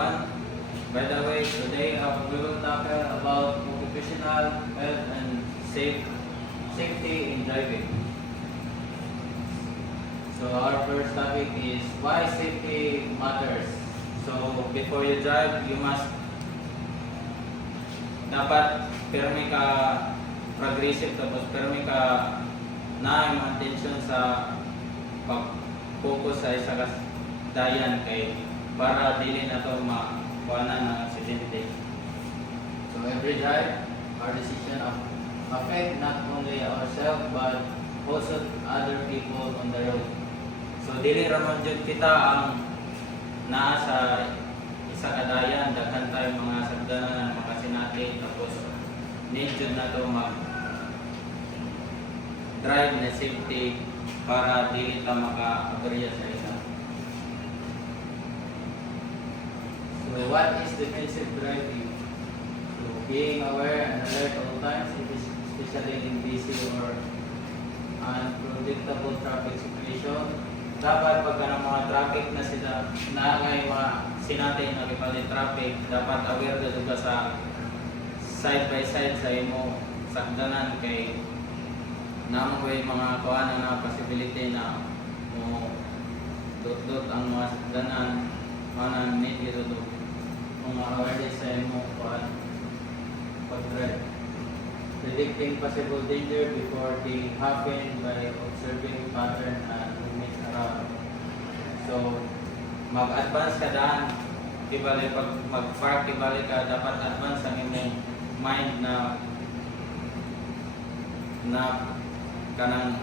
everyone. By the way, today we will talk about occupational health and safety in driving. So our first topic is why safety matters. So before you drive, you must dapat permi ka progressive tapos permi ka na yung attention sa pag-focus sa isa dayan kay para dili na to makuhanan ng aksidente. So every drive, our decision affect not only ourselves but also other people on the road. So dili ramon jud kita ang naa sa isa kadayan, daghan tayo mga sagdanan na makasinati tapos need jud na to mag drive na safety para dili ta maka-aberya sa isa. So what is defensive driving? So being aware and alert all times, especially in busy or unpredictable traffic situation. Dapat pagka ng mga traffic na sila ngay mga sinatay na kipalit traffic, dapat aware ka sa side by side sa imo sakdanan kay namo may mga kuan na possibility na mo dot ang mga sakdanan mana need dito mga awareness sa imo kuan pag-drive. Predicting possible danger before they happen by observing pattern and movement around. So, mag-advance ka daan, ibalik pag mag-park, ibalik ka, dapat advance ang imong mind na kanang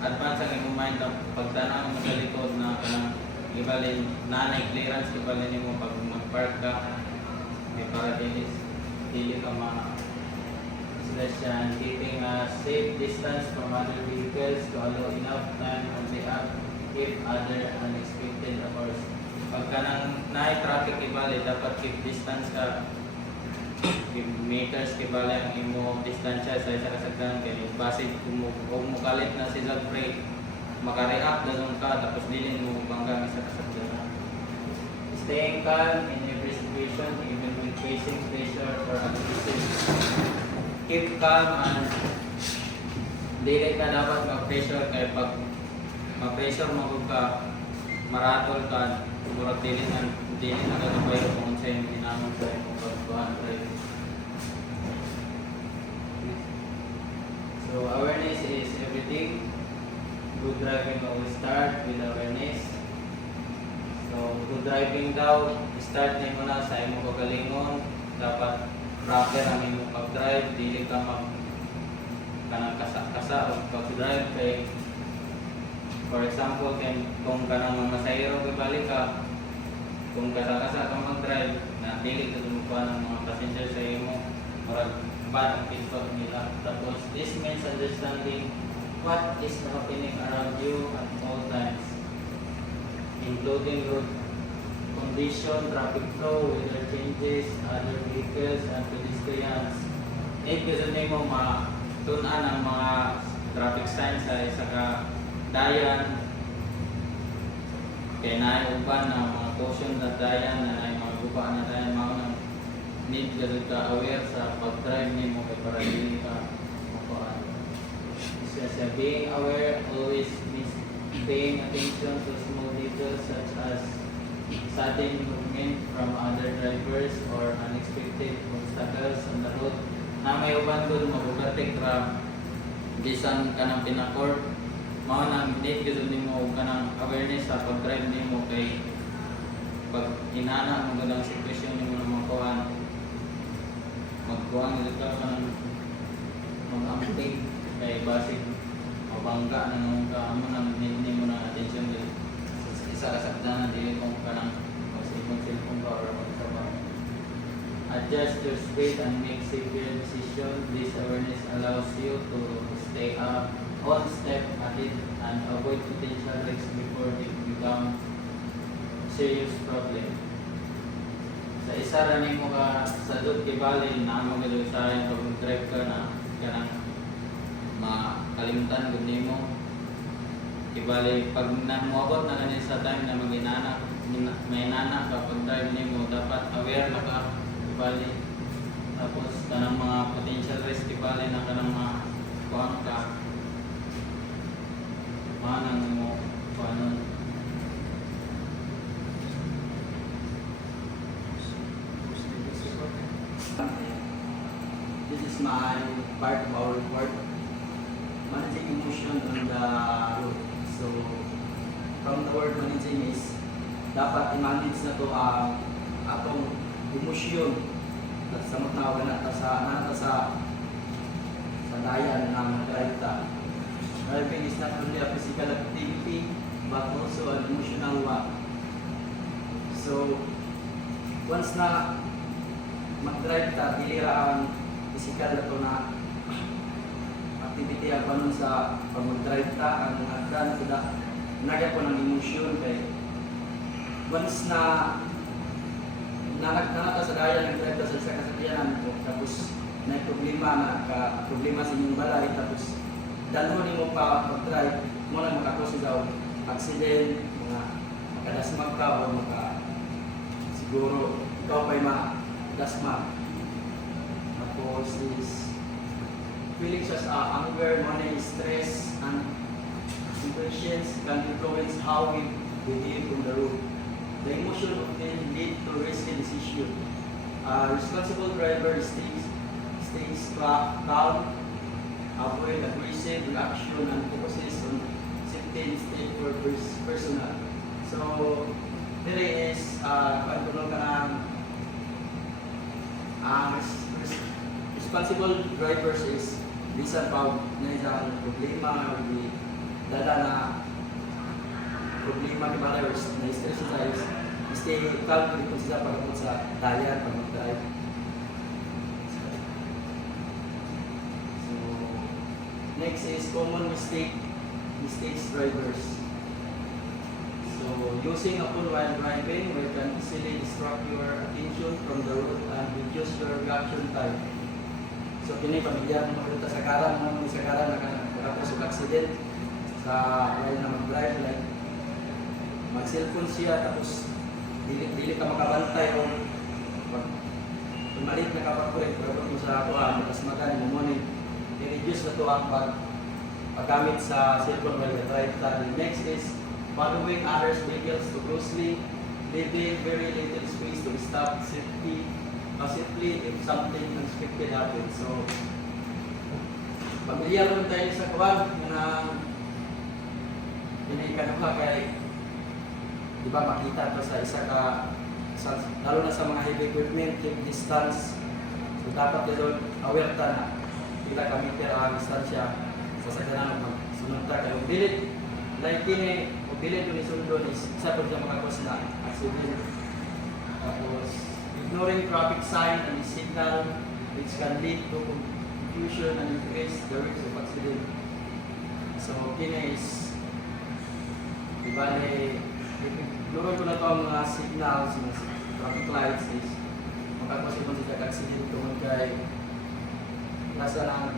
advance ang imong mind na pagtanaw mo sa likod na kanang ibalin nanay clearance ibalin mo pag mag-park ka may para dili ka and keeping a safe distance from other vehicles to allow enough time to react if other unexpected occurs. Pagka nang traffic ibali, dapat keep distance ka, keep meters ibali ang imo distansya sa isa kasagdan kaya base kung mukalit na sila brake, makareact na doon ka tapos dili mo bangga isa kasagdan. Staying calm in every situation even when facing pressure or aggressive. Keep calm and dili ka dapat mag-pressure kaya pag mag-pressure mo ka maratol ka siguro dili na kagabayo kung sa yung ginamon sa yung pagkuhan. So awareness is everything. Good driving always start with awareness. So good driving daw start ni mo na sa imong kagalingon dapat proper ang imong pag-drive, dili ka kanang kasa o pag-drive kay for example kung kanang masahero ibalik ka kung kasa ka mag-drive na dili ka tumukuha ng mga passenger sa imo murag bad ang pinto nila. Tapos this means understanding what is happening around you at all times including road condition, traffic flow, weather changes, other vehicles, and pedestrians. Need kasi nimo matun-an ang mga traffic signs sa isa ka dayan. Kaya naiuban na mga caution na dayan, na mga guba na dayan, mga need kasi ka aware sa pag-drive nimo kay para dili ka makuhaan. So being aware always means paying attention to small details such as sudden movement from other drivers or unexpected obstacles on the road na may uban doon mabugatik ra bisan kanang pinakord mao nang need gyud nimo kanang awareness sa pag-drive nimo kay pag inana mo ganang sitwasyon nimo na makuhaan magkuhaan gyud ka kanang mag-amping kay basic mabangga na nung ka amo nang need nimo na attention gyud isa kasagdanan dili kung kanang cellphone ka or magtrabaho. Adjust your speed and make safer decisions. This awareness allows you to stay up one step ahead and avoid potential risks before they become serious problem. Sa isa ra nimo ka sa dud kibali na mo gid sa pag drive ka na kanang makalimutan gud nimo ibalik pag namuabot na ganin sa time na maginana may nana kapag drive nimo dapat aware na ka ibali. Tapos kanang mga potential risk ibali na kanang mga kuang ka. Manang mo paano. This is my part of our report. Managing emotion on the road. So, from the word managing is dapat i-manage na to ang atong emosyon at sa matawa na sa dayan ng drive ta. Driving is not only a physical activity but also an emotional one. So, once na mag-drive ta, dili ra ang physical na to na activity ang panon sa pag-drive ta, ang nagdan sila nagya po ng emosyon kay once na nanata sa daya ng drive ta sa isa kasakyanan mo tapos may problema sa inyong balay tapos dalho nimo pa pag-drive mo na makakos daw accident, mga makadasmag ka o siguro ikaw pa'y ma-dasmag. Tapos is feelings as anger, money, stress, and impatience can influence how we behave on the road. The emotion of them lead to risky decision. A responsible driver stays calm, avoid aggressive reaction, and focuses on safety instead for personal. So, there is pagpunong ka ng responsible drivers is bisan pa na isang problema o di dala na problema ni drivers na stress sa is stay calm dito sila pagpunta sa dayan pag mag-drive. So next is common mistakes drivers. So using a phone while driving will can easily distract your attention from the road and reduce your reaction time. So kini pamilyar mo makita sa karan nakatapos og accident sa while na mag-drive like mag-cellphone siya tapos dili ka makabantay o malit na kapag-correct pero mo sa kuha tapos magani mo ni i-reduce na to ang paggamit sa cellphone while drive ta. Next is following others' vehicles too closely, leaving very little space to stop safely if something unexpected happens. So, pamilyar naman tayo sa kuwan na pinikanuha kay di ba makita pa sa isa ka lalo na sa mga heavy equipment, keep distance. So, dapat doon aware ta na pila ka meter ang distansya sa sakyanan magsunod ta kayo. Dilit like kini o dilit doon isundon is isa po siya makakos na accident. Tapos ignoring traffic sign and signal which can lead to confusion and increase the risk of accident. So kini is ibali ignoring ko na to ang mga signals, mga traffic lights is makakos sa accident tungod kay nasa lang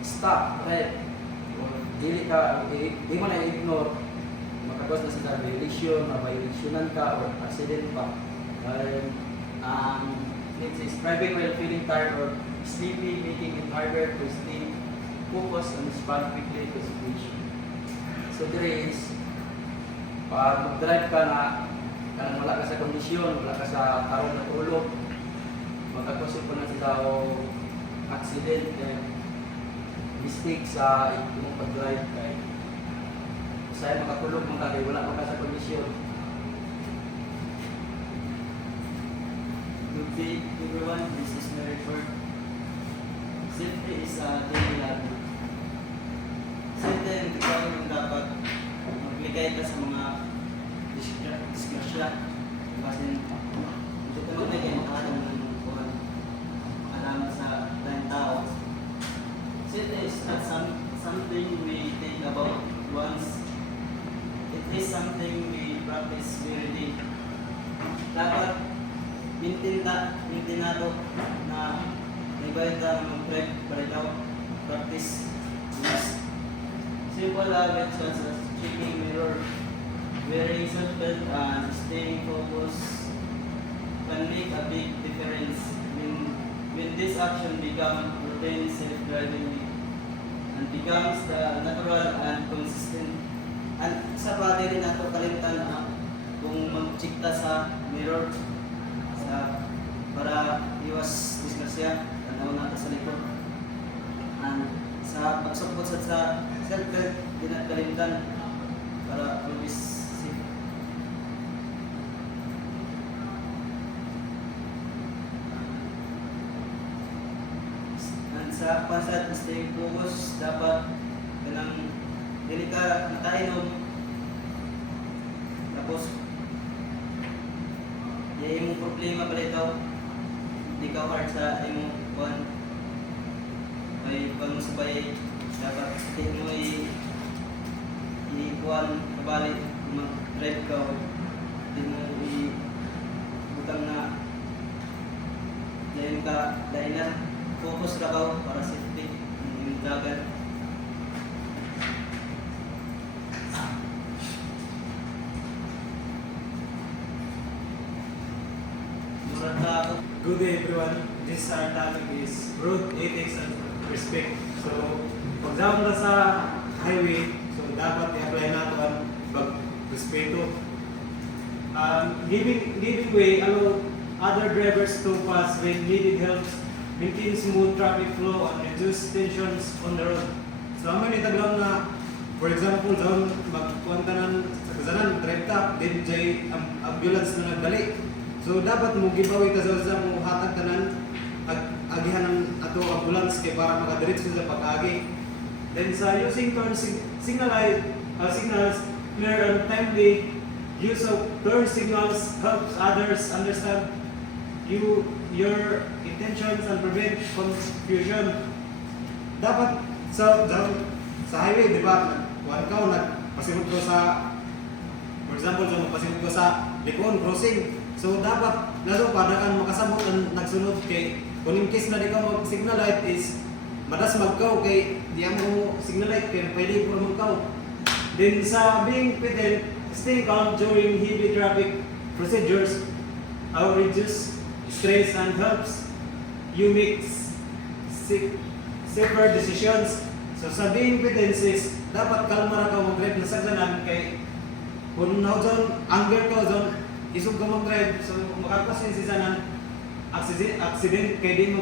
stop red o di mo na ignore makakos na sa violation, ma-violationan ka or accident pa. It is driving while feeling tired or sleepy, making it harder to stay focused and respond quickly to situation. So there is, pag mag-drive ka na wala ka sa kondisyon, wala ka sa tarong na tulog, magkakosip po na sila o accident, mistake sa itong pag-drive kay sa'yo makatulog mo kagay, wala ka sa kondisyon. Good day everyone, this is my report. Safety is a daily habit. Safety ang ikaw yung dapat magligay ka sa mga disgrasya. Kasi ito naman na kayo makakadam ng kuhan alam sa tayong tao. Safety is not something we think about once. It is something we practice every day. Dapat maintinado na naibayad na mag-drive para daw practice. Simple habits such as checking mirror, wearing seatbelt and staying focused can make a big difference when this action becomes routine self-driving and becomes the natural and consistent. And sa pa din nato kalimtan kung mag-check ta sa mirror sa para iwas disgrasya tanaw nato sa likod. And sa pagsupot sa seatbelt din nato kalimtan para always safe. And sa pasad stay focus dapat kanang dili ka matainom tapos yung imong problema pala ito di ka hard sa imong kuan ay kuan mo sabay dapat di mo i-kuan kabalik mag-drive ka di mo i-butang na dahil na focus ka para safety yung dagat. Good day everyone. This our topic is road ethics and respect. So, pag na sa highway, so dapat i-apply natin pag-respeto. Giving way, allow other drivers to pass when needed helps, maintain smooth traffic flow and reduce tensions on the road. So, amin itaglang na, for example, zon magkuantanan sa kasanan, drive top, then jay ambulance na nagdali. So dapat mo gibawi ka sa mo hatag tanan agihan ng ato ambulance kay para makadiretso sa pag-agi. Then sa using turn signals, clear and timely use of turn signals helps others understand your intentions and prevent confusion. Dapat sa highway, di ba? Kuan ka nagpasimot ko sa, for example, so magpasimot ko sa Likon crossing. So dapat lalo pa kan makasabot ang nagsunod kay kung in case na di ka mag signal light is madas magkaw kay di mo signal light kay pwede po magkaw. Then sa being pedal, stay calm during heavy traffic procedures will reduce stress and helps you make safer decisions. So sa being pedal is dapat kalma ra ka mag-drive na sagdanan kay kung na anger ka zon isog ka mag-drive, so makakasin si sanan accident kay di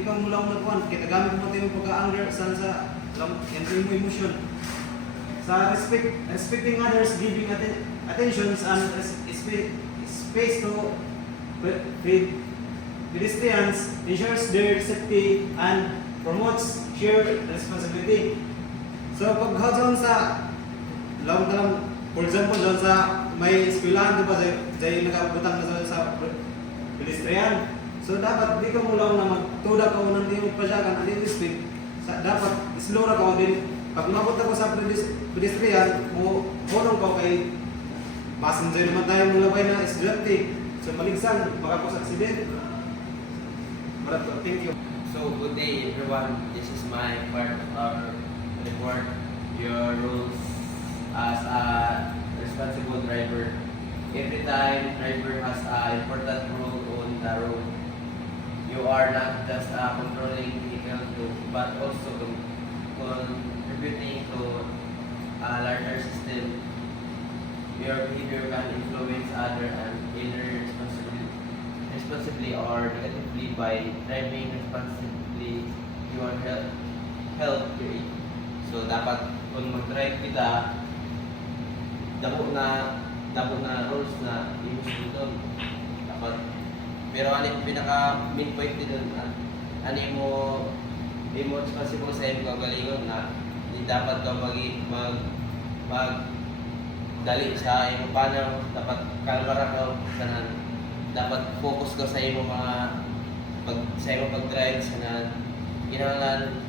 ka mulaw na kuan kay tagamit mo tayo pagka-anger sa entry mo emotion. Sa respecting others, giving attentions and space to pedestrians ensures their safety and promotes shared responsibility. So pag hawon sa lang for example doon sa may eskwelahan, di ba, dahil nagabutang na sa pedestrian. So, dapat di ka mulaw na magtulak ka unang di mo pa siya, kan di speed. Dapat slow na ka din. Pag umabot ako sa pedestrian, hulong ka kay passenger naman tayo mula ba na estudyante. So, maligsan, makapos accident. Marato, thank you. So, good day everyone. This is my part of our report. Your rules as a responsible driver. Every time driver has an important role on the road. You are not just controlling vehicle but also contributing to a larger system. Your behavior can influence other and either responsibly or negatively. By driving responsibly, you are help create. So dapat kung mag-drive kita, damo na rules na i-use dito. Dapat pero ano yung pinaka main point din ano mo responsible sa iyong kagalingon na hindi dapat ka mag dali sa iyong panaw, dapat kalmara ka sanan, dapat focus ka sa iyong mga pag-drive sanan, kinahanglan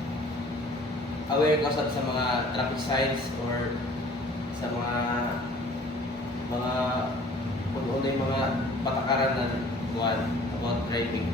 aware ka sa mga traffic signs or sa mga kung ano yung mga patakaran na about driving.